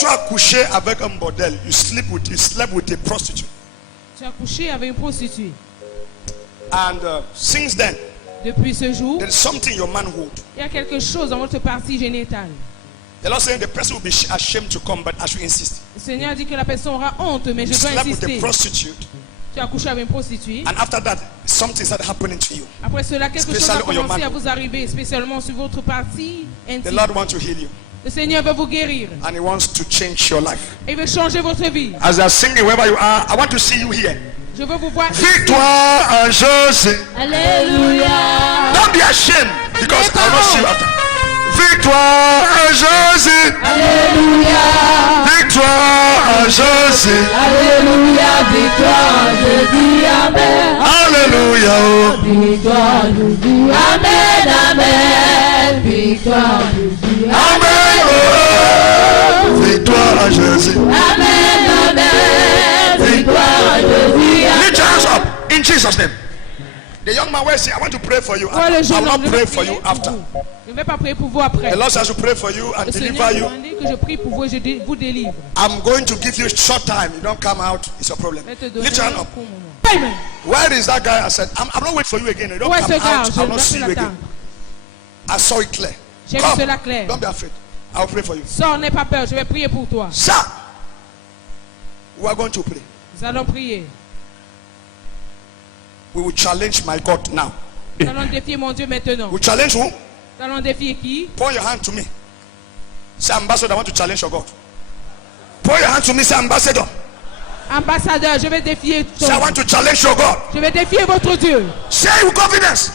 Tu as couché avec un bordel. You slept with a prostitute. Tu as couché avec une prostituée. And since then, Depuis ce jour, there is something in your manhood. il y a quelque chose dans votre partie génitale. The Lord saying the person will be ashamed to come, but I should insist. Le Seigneur dit que la personne aura honte, mais je You dois slept with a insister. prostitute, Tu as couché avec une prostituée. and after that, something started happening to you. Après cela, quelque chose a Especially on your commencé à manhood. vous arriver, spécialement sur votre partie The intime. Lord wants to heal you, Le Seigneur veut vous guérir. and He wants to change your life. Il veut changer votre vie. As they are singing, wherever you are, I want to see you here. Je veux vous voir ici. Victoire en Jésus. Alléluia. Don't be ashamed, because I will not see you after. Victoire en Jésus. Alléluia. Victoire en Jésus. Alléluia. Victoire, je dis Amen. Alléluia. Victoire, je dis Amen, Amen. Victoire, je dis Amen. Oh, victoire en Jésus. Amen, Amen. Victoire, je dis Amen. Lift your hands up in Jesus' name. The young man will say, I want to pray for you. Toi, I le will jeune not homme, je pray vais for you prier pour after. vous. Je ne vais pas prier pour vous après. The Lord says to pray for you and Le Seigneur deliver m'a you. demandé que je prie pour vous et je vous délivre. I'm going to give you a short time. You don't come out, it's a problem. Je vais te donner Lift your hand un up. court moment. Amen. Where is that guy? I said, I'm not waiting for you again. You don't Où est come ce gars? out, Je I'll ne not vais see plus you again. l'attendre. I saw it clear. J'ai vu Come. cela clair. Don't be afraid. I'll pray for you. Sors, n'aie pas peur, je vais prier pour toi. Sir, we are going to pray. Nous allons prier. We will challenge my God now. Nous allons défier mon Dieu maintenant. We challenge who? Nous allons défier qui? Point your hand to me. Say, ambassador, I want to challenge your God. Point your hand to me, say, ambassador. Ambassadeur, je vais défier ton Say, I want to challenge your God. Je vais défier votre Dieu. Say it with confidence.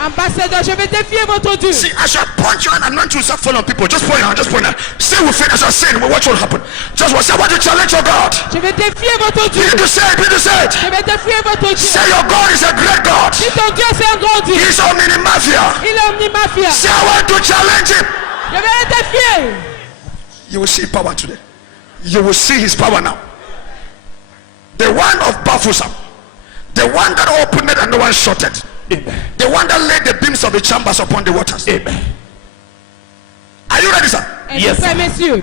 Ambassadeur, je vais défier votre Dieu. See, I shall point your hand and not to start following people. Just point your hand, just point your hand. Say with faith, as I say, watch what will happen. Just say, I want to challenge your God. Je vais défier votre Dieu. Begin to say it, begin to say it. Je vais défier votre Dieu. Say your God is a great God. Si ton Dieu c'est un grand Dieu, He's omni-mafia. il est omnimafia. Say, I want to challenge him. Je vais le défier. You will see power today. You will see his power now. The one of Baphomet, the one that opened it and no one shut it. Amen. The one that laid the beams of the chambers upon the waters. Amen. Are you ready, sir? Yes, sir. Messieurs,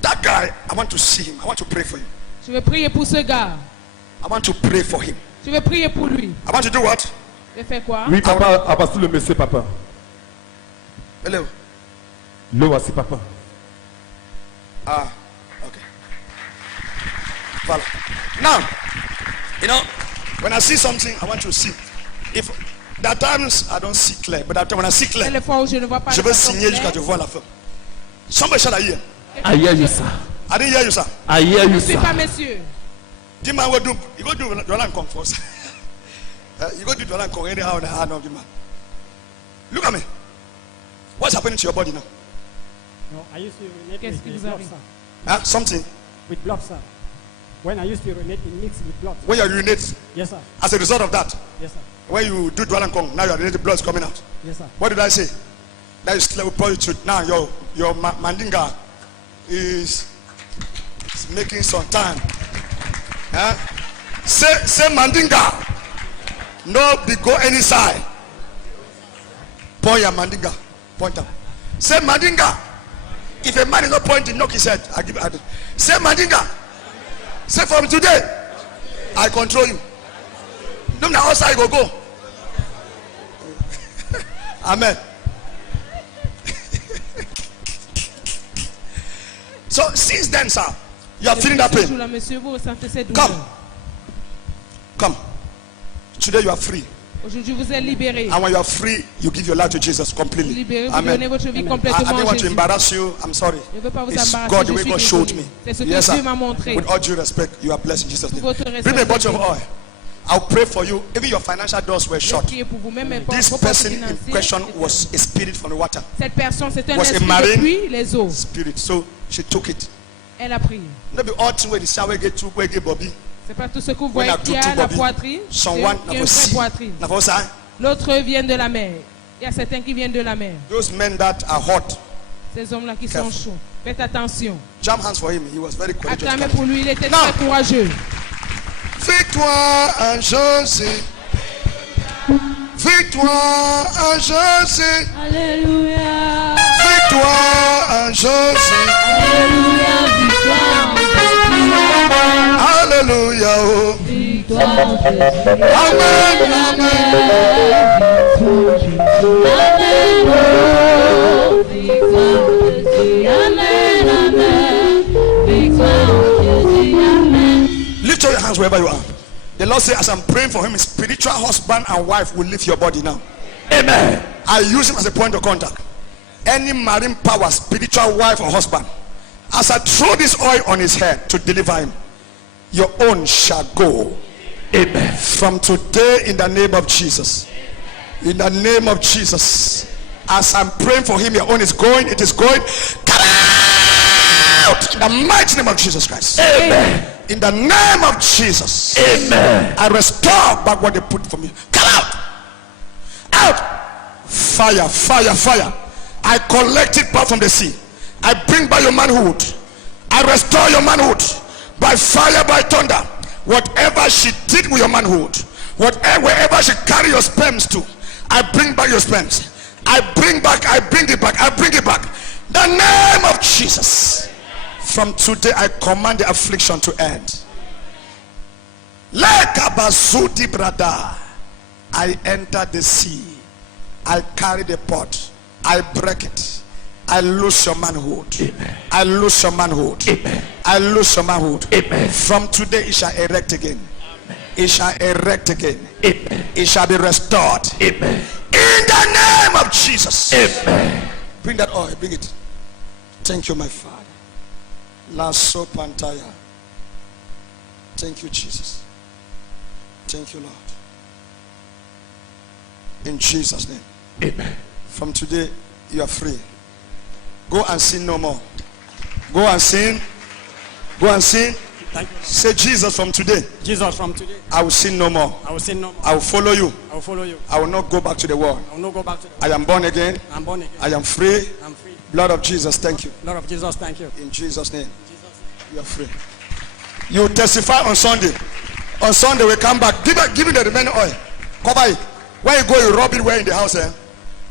That guy, I want to see him. I want to pray for him. je vais prier pour ce gars. I want to pray for him. Je vais prier pour lui. I want to do what? Je vais faire quoi? Oui, papa, a passé le monsieur, papa. Hello. Le voici, papa. Ah, okay. Voilà. Now, you know, when I see something, I want to see. If there are times I don't see clear, but when I see C'est clear, les fois où je ne vois pas je de veux façon signer jusqu'à claire. te voir la fin. Somebody shout I hear. I hear you, sir. I didn't hear you, sir. I hear Je you, ne suis sir. pas monsieur. The man will do. You go do Dolan Kong first. You go do Dolan Kong anyhow the hand of the man. Look at me. What's happening to your body now? No, I used to urinate Qu'est-ce qui with vous blood, arrive? sir. Huh? Something. With blood, sir. When I used to urinate, it mixed with blood. When you urinate, Yes, sir. as a result of that, Yes, sir. when you do Dolan Kong, now your urinated blood is coming out. Yes, sir. What did I say? That is slept with prostitute. Now your mandinga is making some time. Huh? Say mandinga. No be go any side. Point your mandinga. Point up. Say mandinga. If a man is not pointing, knock his head. I give it. Say mandinga. Say from today, I control you. No matter outside you go. Amen. So since then, sir, you are feeling that Ce pain. jour-là, monsieur, vous ressentez cette douleur. Come. Come. Today you are free. Aujourd'hui, vous êtes libéré. And when you are free, you give your life to Jesus completely. Libéré, vous donnez Amen. votre vie I complètement didn't à want to Jésus. embarrass you. I'm sorry. Je ne veux pas vous It's embarrasser. God, the Je way suis God showed désolé. me. C'est ce que Yes, Dieu sir. m'a montré. With all due respect, you are blessed in Jesus' Tout name. votre Bring me a respect. bottle of oil. I'll pray for you. Even your financial doors were Je shut. prie pour vous, même importe This vos postes person in financiers. question was a spirit from the water. Cette personne, c'est un was a esprit marine depuis les eaux. Spirit. So she took it. Elle a pris. Maybe all things where the shower get to where get Bobby. C'est pas tout ce que vous When voyez I qui do a two la Bobby, poitrine. C'est someone qui a une never vraie see. poitrine. Never say. L'autre vient de la mer. Il y a certains qui viennent de la mer. Those men that are hot. Ces hommes-là qui Careful. sont chauds. Faites attention. Jam hands for him. He was very courageous. Acclamez pour lui. Il était Non. très courageux. Victoire en Jésus. Victoire en Jésus. Alléluia. Victoire Victoire en Jésus. Alléluia. Oh. Amen. Lift your hands wherever you are. The Lord says, as I'm praying for him, spiritual husband and wife will leave your body now. Amen. I use him as a point of contact. Any marine power, spiritual wife or husband, as I throw this oil on his head to deliver him, your own shall go. Amen. From today, in the name of Jesus. In the name of Jesus. As I'm praying for him, your own is going. It is going. Come out! In the mighty name of Jesus Christ. Amen. In the name of Jesus. Amen. I restore back what they put from you. Come out! Out! Fire, fire, fire. I collect it back from the sea. I bring back your manhood. I restore your manhood by fire, by thunder. Whatever she did with your manhood, wherever she carry your sperms to, I bring back your sperms. I bring it back. I bring it back. The name of Jesus. From today, I command the affliction to end. Like a bazudi brother, I enter the sea. I carry the pot. I break it. I lose your manhood. Amen. I lose your manhood. Amen. I lose your manhood. Amen. From today, it shall erect again. Amen. It shall erect again. Amen. It shall be restored. Amen. In the name of Jesus. Amen. Bring that oil. Bring it. Thank you, my Father. Lasso Pantaya. Thank you, Jesus. Thank you, Lord. In Jesus' name. Amen. From today, you are free. Go and sin no more. Go and sin. Go and sin. Thank you. Say, Jesus, from today, Jesus, from today, I will sin no more. I will sin no more. I will follow you. I will follow you. I will not go back to the world. I will not go back to the I am born again. I'm born again. I am free. I'm free. Blood of Jesus, thank you. Lord of Jesus, thank you. In Jesus' name, you are free. You testify on Sunday. On Sunday, we come back. Give me the remaining oil. Cover it. Where you go, you rub it where in the house.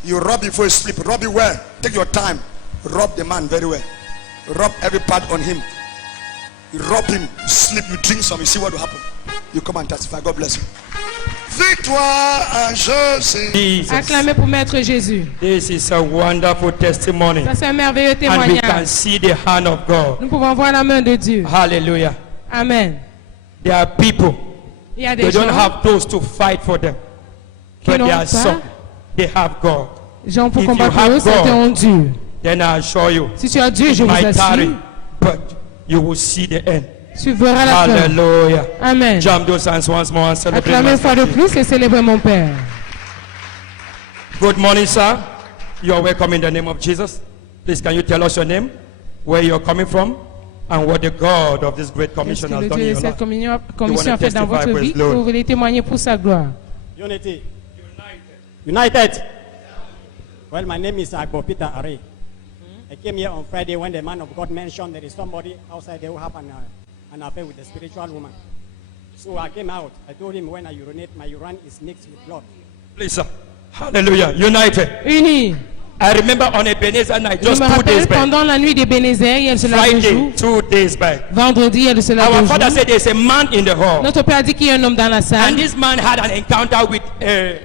You rub it before you sleep. Rub it where? Take your time. Rub the man very well. Rub every part on him. You rub him. You sleep. You drink some. You see what will happen. You come and testify. God bless you. Victoire à Jésus. Jesus. Acclamez pour Maître Jésus. This is a wonderful testimony. Ça c'est un merveilleux And we can témoignage. see the hand of God. Nous pouvons voir la main de Dieu. Hallelujah. Amen. There are people, Il y a they des don't gens have those to fight for them. qui But n'ont there are pas some, they have God. gens pour If you combattre have eux, c'est God, un Dieu. Then I assure you, Si tu as Dieu, je it vous might tarry, assure, but you will see the end. tu verras la fin. Hallelujah. Amen. Jump those hands once more and celebrate. Acclamez une fois de Master Jesus. plus et célébrez mon Père. Good morning, sir. You are welcome in the name of Jesus. Please, can you tell us your name, where you're coming from, and what the God of this great Qu'est-ce commission que has le done Dieu in de your cette life? commission a fait dans testify votre for His vie, que glory. vous voulez témoigner pour sa gloire. Unity. United. Well, my name is Agbo Peter Are. I came here on Friday when the man of God mentioned there is somebody outside there who have an affair with a spiritual woman. So I came out. I told him when I urinate, my urine is mixed with blood. Please, sir. Hallelujah. United. Unis. I remember on Ebenezer night, Je just me 2 days rappelle back, pendant la nuit d'Ebenezer, il y a de cela 2 Friday, jours. 2 days back, Vendredi, il y a de cela our 2 father jours. said there's a man in the hall, Notre Père dit qu'il y a un homme dans la and salle. this man had an encounter with a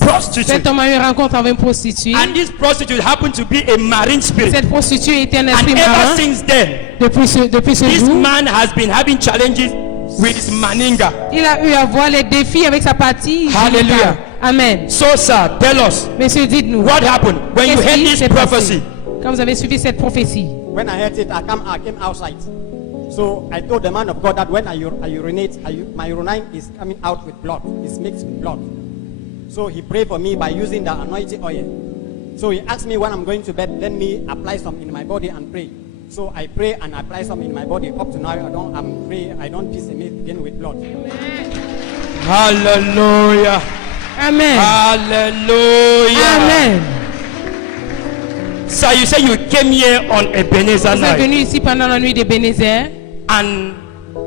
prostitute, Cet homme a eu une rencontre avec une prostituée. and this prostitute happened to be a marine spirit. Cette prostituée était un And esprit ever marin. since then, Depuis ce this jour, man has been having challenges with his maninga. il a eu à voir les défis avec sa partie. Hallelujah. génitale. Amen. So, sir, tell us Monsieur, dites-nous. what happened when you Qu'est-ce heard qui this s'est prophecy. passé quand vous avez suivi cette prophétie? When I heard it, I came outside. So I told the man of God that when I urinate, my urine is coming out with blood. It's mixed with blood. So he prayed for me by using the anointing oil. So he asked me when I'm going to bed, let me apply some in my body and pray. So I pray and apply some in my body. Up to now, I don't piss again with blood. Hallelujah. Amen. Hallelujah. Amen. So you say you came here on Ebenezer Vous êtes night, venu ici pendant la nuit d'Ebenezer and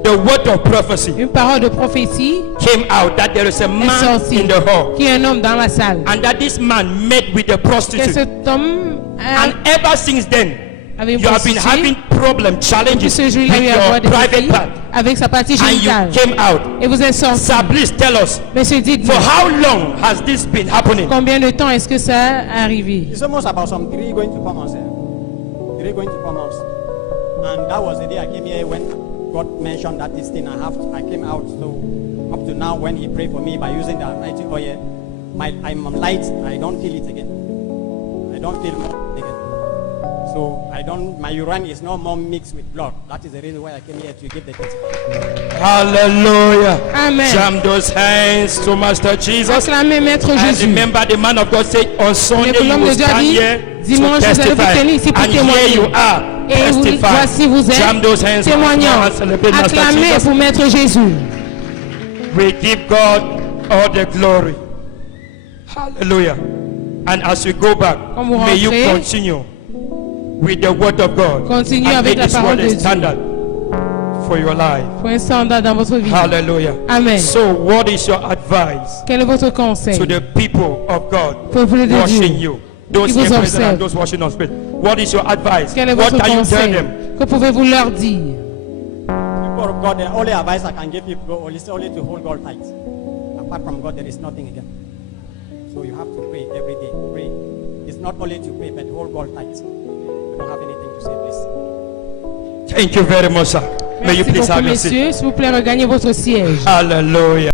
the word of prophecy une parole de prophétie came out that there is a est man sortie, in the hall, qui est un homme dans la salle. and that this man met with the Que prostitute. cet homme And ever since then, avait une you have been having prostituée. problem, Depuis challenges ce jour-là, il with y a eu your des private défis part, avec sa partie and génitale. you came out. Et vous êtes sorti. Sir, please tell us, Monsieur, dites-nous, for how long has this been happening? combien de temps est-ce que ça est arrivé? It's almost about some 3 going to 4 months. 3 going to 4 months. And that was the day I came here when God mentioned that this thing I came out. So up to now, when He prayed for me by using the anointing oil, I'm light. I don't feel it again. I don't feel more again. So my urine is no more mixed with blood. That is the reason why I came here to give the testimony. Hallelujah. Amen. Jam those hands to Master Jesus. Acclamez Maître And Jésus. remember, the man of God said on Sunday Mais you l'homme will de Dieu a stand dit, here to dimanche, vous allez vous testify. tenir ici pour And here témoigner. you are, Et vous, testify. voici vous êtes Jam those hands témoignant. and celebrate Master Acclamez Jesus. pour Maître Jésus. We give God all the glory. Hallelujah. And as we go back, Quand vous may you rentrez, continue with the word of God. Continuez And avec make la this parole word de a Dieu. standard for your life. Pour un standard dans votre vie. Hallelujah. Amen. So what is your advice Quel est votre conseil to the people of God Peuple de watching Dieu, you? Those qui vous here present observent. and those watching on spirit. What is your advice? Quel est What votre can you tell conseil? them? Que pouvez-vous leur dire? People of God, the only advice I can give people is only to hold God tight. Apart from God, there is nothing again. So you have to pray every day. Pray. It's not only to pray, but hold God tight. We don't have anything to say, please. Thank you very much, sir. May you Merci please beaucoup, have your seat. messieurs. S'il vous plaît, regagnez votre siège. Hallelujah.